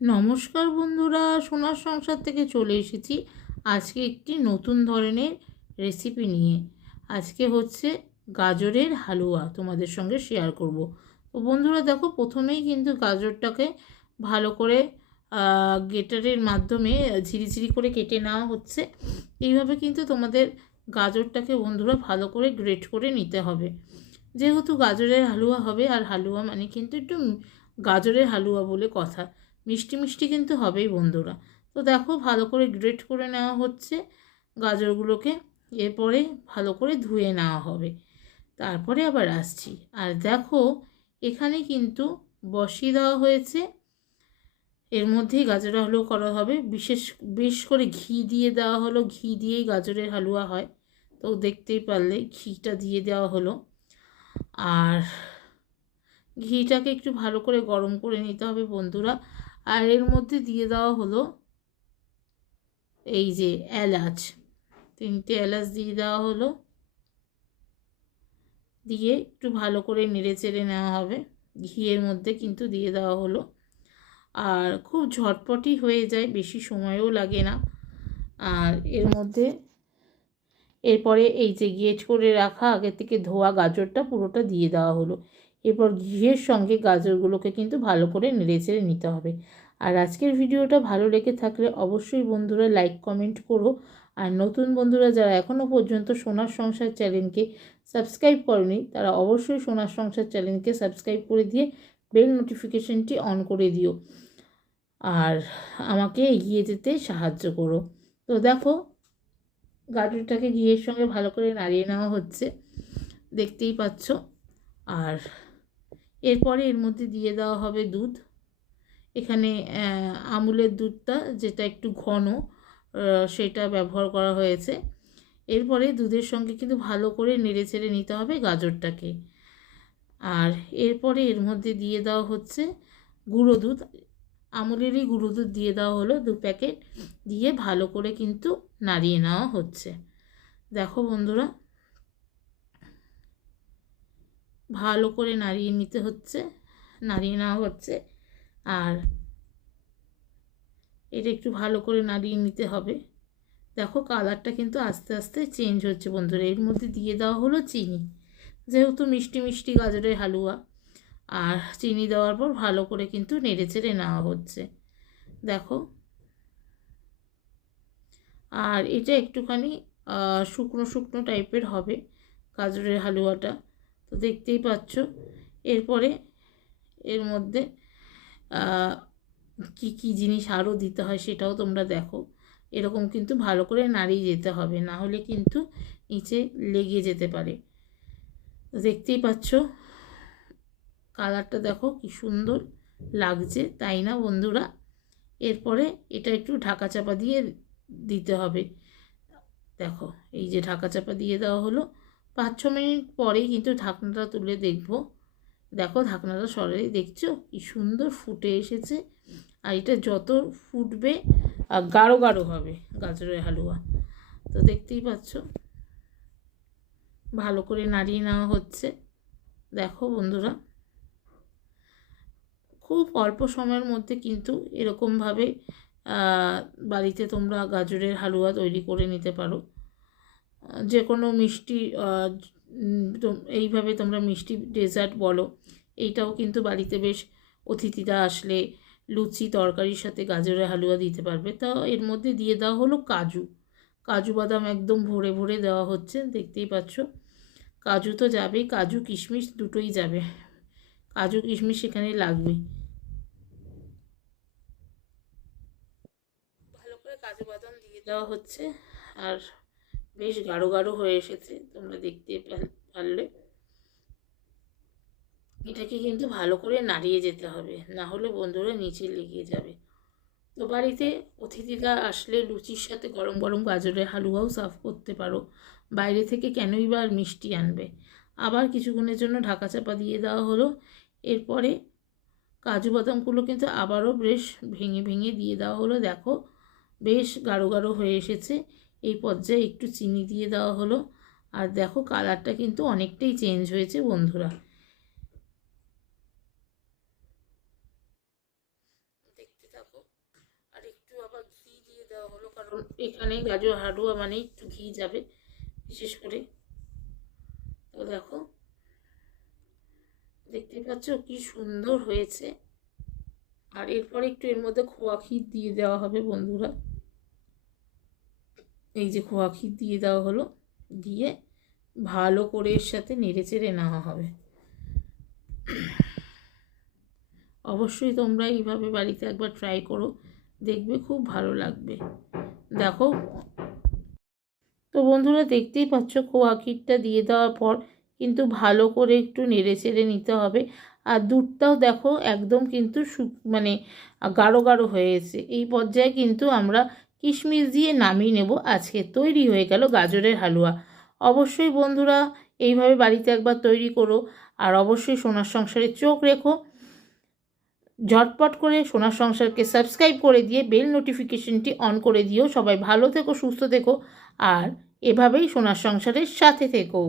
নমস্কার বন্ধুরা, সোনার সংসার থেকে চলে এসেছি আজকে একটি নতুন ধরনের রেসিপি নিয়ে। আজকে হচ্ছে গাজরের হালুয়া তোমাদের সঙ্গে শেয়ার করব। তো বন্ধুরা দেখো, প্রথমেই কিন্তু গাজরটাকে ভালো করে গ্রেটারের মাধ্যমে ঝিরিঝিরি করে কেটে নেওয়া হচ্ছে। এইভাবে কিন্তু তোমাদের গাজরটাকে বন্ধুরা ভালো করে গ্রেট করে নিতে হবে। যেহেতু গাজরের হালুয়া হবে, আর হালুয়া মানে কিন্তু একটু গাজরের হালুয়া বলে কথা, মিষ্টি মিষ্টি কিন্তু হবেই বন্ধুরা। তো দেখো, ভালো করে গ্রেট করে নেওয়া হচ্ছে গাজরগুলোকে। এরপরে ভালো করে ধুয়ে নেওয়া হবে, তারপরে আবার আসছি। আর দেখো, এখানে কিন্তু বসিয়ে দেওয়া হয়েছে, এর মধ্যেই গাজরের হালুয়া করা হবে। বেশ করে ঘি দিয়ে দেওয়া হলো, ঘি দিয়েই গাজরের হালুয়া হয়। তো দেখতেই পারলে ঘিটা দিয়ে দেওয়া হলো। আর ঘিটাকে একটু ভালো করে গরম করে নিতে হবে বন্ধুরা। আর এর মধ্যে দিয়ে দেওয়া হলো এই যে এলাচ, 3টে এলাচ দিয়ে দেওয়া হলো। দিয়ে একটু ভালো করে নেড়ে চেড়ে নেওয়া হবে। ঘিয়ের মধ্যে কিন্তু দিয়ে দেওয়া হলো। আর খুব ঝটপটই হয়ে যায়, বেশি সময়ও লাগে না। আর এর মধ্যে এরপরে এই যে গ্রেট করে রাখা আগে থেকে ধোয়া গাজরটা পুরোটা দিয়ে দেওয়া হলো। এরপর ঘিয়ের সঙ্গে গাজরগুলোকে কিন্তু ভালো করে নেড়েচেড়ে নিতে হবে। আর আজকের ভিডিওটা ভালো লেগে থাকলে অবশ্যই বন্ধুরা লাইক কমেন্ট করো। আর নতুন বন্ধুরা যারা এখনও পর্যন্ত সোনার সংসার চ্যানেলকে সাবস্ক্রাইব করেনি, তারা অবশ্যই সোনার সংসার চ্যানেলকে সাবস্ক্রাইব করে দিয়ে বেল নোটিফিকেশনটি অন করে দিও, আর আমাকে এগিয়ে যেতে সাহায্য করো। তো দেখো, গাজরটাকে ঘিয়ের সঙ্গে ভালো করে নাড়িয়ে নেওয়া হচ্ছে, দেখতেই পাচ্ছ। আর এরপরে এর মধ্যে দিয়ে দেওয়া হবে দুধ। এখানে আমুলের দুধটা, যেটা একটু ঘন, সেটা ব্যবহার করা হয়েছে। এরপরে দুধের সঙ্গে কিন্তু ভালো করে নেড়ে চেড়ে নিতে হবে গাজরটাকে। আর এরপরে এর মধ্যে দিয়ে দেওয়া হচ্ছে গুঁড়ো দুধ। আমুলেরই গুঁড়ো দুধ দিয়ে দেওয়া হলো 2 প্যাকেট, দিয়ে ভালো করে কিন্তু নাড়িয়ে নেওয়া হচ্ছে। দেখো বন্ধুরা, ভালো করে নাড়িয়ে নিতে হচ্ছে, নাড়িয়ে নেওয়া হচ্ছে। আর এটা একটু ভালো করে নাড়িয়ে নিতে হবে। দেখো, কালারটা কিন্তু আস্তে আস্তে চেঞ্জ হচ্ছে বন্ধুরা। এর মধ্যে দিয়ে দেওয়া হলো চিনি, যেহেতু মিষ্টি মিষ্টি গাজরের হালুয়া। আর চিনি দেওয়ার পর ভালো করে কিন্তু নেড়ে চেড়ে নেওয়া হচ্ছে। দেখো, আর এটা একটুখানি শুকনো শুকনো টাইপের হবে গাজরের হালুয়াটা, তো দেখতেই পাচ্ছ। এরপরে এর মধ্যে কি কি জিনিস আরও দিতে হয় সেটাও তোমরা দেখো। এরকম কিন্তু ভালো করে নাড়িয়ে যেতে হবে, না হলে কিন্তু নিচে লেগে যেতে পারে। দেখতেই পাচ্ছ, কালারটা দেখো কি সুন্দর লাগছে, তাই না বন্ধুরা? এরপরে এটা একটু ঢাকা চাপা দিয়ে দিতে হবে। দেখো, এই যে ঢাকা চাপা দিয়ে দেওয়া হলো। 5-6 মিনিট পরেই কিন্তু ঢাকনাটা তুলে দেখব। দেখো, ঢাকনাটা সরাই, দেখছো কি সুন্দর ফুটে এসেছে। আর এটা যত ফুটবে গাঢ় গাঢ় হবে গাজরের হালুয়া। তো দেখতেই পাচ্ছ, ভালো করে নাড়িয়ে নেওয়া হচ্ছে। দেখো বন্ধুরা, খুব অল্প সময়ের মধ্যে কিন্তু এরকমভাবে বাড়িতে তোমরা গাজরের হালুয়া তৈরি করে নিতে পারো। যে কোনো মিষ্টি, এইভাবে তোমরা মিষ্টি ডেজার্ট বলো, এইটাও কিন্তু বাড়িতে বেশ অতিথিরা আসলে লুচি তরকারির সাথে গাজরের হালুয়া দিতে পারবে। তো এর মধ্যে দিয়ে দেওয়া হলো কাজু, কাজু বাদাম একদম ভরে ভরে দেওয়া হচ্ছে, দেখতেই পাচ্ছ। কাজু তো যাবেই, কাজু কিশমিশ দুটোই যাবে, কাজু কিশমিশ এখানে লাগবেই। ভালো করে কাজু বাদাম দিয়ে দেওয়া হচ্ছে। আর বেশ গাঢ় গাঢ় হয়ে এসেছে, তোমরা দেখতে পারলে। এটাকে কিন্তু ভালো করে নাড়িয়ে যেতে হবে, না হলে বন্ধুরা নিচে লেগে যাবে। তো বাড়িতে অতিথিরা আসলে লুচির সাথে গরম গরম গাজরের হালুয়াও সার্ভ করতে পারো। বাইরে থেকে কেনই বা আর মিষ্টি আনবে। আবার কিছুক্ষণের জন্য ঢাকা চাপা দিয়ে দেওয়া হলো। এরপরে কাজু বাদামগুলো কিন্তু আবারও বেশ ভেঙে ভেঙে দিয়ে দেওয়া হলো। দেখো, বেশ গাঢ় গাঢ় হয়ে এসেছে। এই পর্যায়ে একটু চিনি দিয়ে দেওয়া হলো। আর দেখো, কালারটা কিন্তু অনেকটাই চেঞ্জ হয়েছে বন্ধুরা। দেখতে থাকো। আর একটু আবার ঘি দিয়ে দেওয়া হলো, কারণ এখানে গাজর হালুয়া মানে একটু ঘি যাবে বিশেষ করে। তো দেখো, দেখতে পাচ্ছ কি সুন্দর হয়েছে। আর এরপরে একটু এর মধ্যে খোয়া ক্ষীর দিয়ে দেওয়া হবে বন্ধুরা। এই যে খোয়া ক্ষীর দিয়ে দেওয়া হলো, দিয়ে ভালো করে এর সাথে নেড়ে চেড়ে নেওয়া হবে। অবশ্যই তোমরা এইভাবে বাড়িতে একবার ট্রাই করো, দেখবে খুব ভালো লাগবে। দেখো তো বন্ধুরা, দেখতেই পাচ্ছ খোয়া ক্ষীরটা দিয়ে দেওয়ার পর কিন্তু ভালো করে একটু নেড়ে চেড়ে নিতে হবে। আর দুধটাও দেখো একদম কিন্তু মানে গাঢ় গাঢ় হয়েছে। এই পর্যায়ে কিন্তু আমরা কিশমিশ দিয়ে নামিয়ে নেব। আজকে তৈরি হয়ে গেল গাজরের হালুয়া। অবশ্যই বন্ধুরা এইভাবে বাড়িতে একবার তৈরি করো। আর অবশ্যই সোনার সংসারে চোখ রেখো। ঝটপট করে সোনার সংসারকে সাবস্ক্রাইব করে দিয়ে বেল নোটিফিকেশনটি অন করে দিও। সবাই ভালো থেকো, সুস্থ থেকো, আর এভাবেই সোনার সংসারের সাথে থেকো।